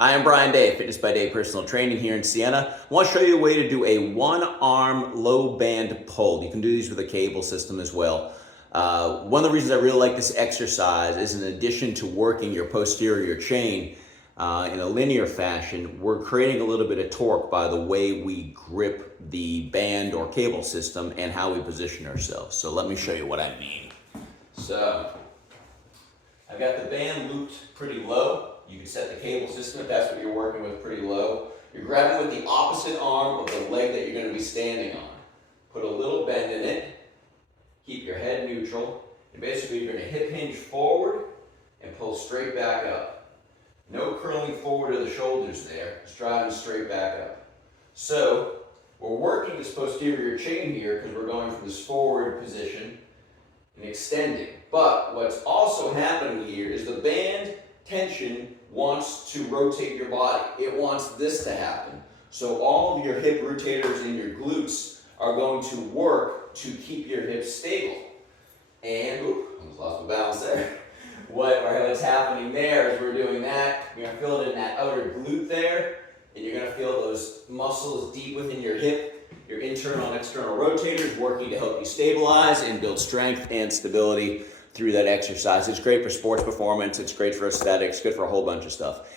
Hi, I'm Brian Day, Fitness by Day Personal Training here in Sienna. I want to show you a way to do a one-arm low band pull. You can do these with a cable system as well. One of the reasons I really like this exercise is in addition to working your posterior chain in a linear fashion, we're creating a little bit of torque by the way we grip the band or cable system and how we position ourselves. So let me show you what I mean. So I've got the band looped pretty low. You can set the cable system if that's what you're working with pretty low. You're grabbing with the opposite arm of the leg that you're going to be standing on. Put a little bend in it. Keep your head neutral. And basically you're going to hip hinge forward and pull straight back up. No curling forward of the shoulders there. Just driving straight back up. So we're working this posterior chain here because we're going from this forward position and extending. But what's also happening here is the band tension wants to rotate your body. It wants this to happen. So all of your hip rotators in your glutes are going to work to keep your hips stable. And, almost lost my balance there. What's happening there is we're doing that. You're going to feel it in that outer glute there. And you're going to feel those muscles deep within your hip, your internal and external rotators working to help you stabilize and build strength and stability through that exercise. It's great for sports performance, it's great for aesthetics, good for a whole bunch of stuff.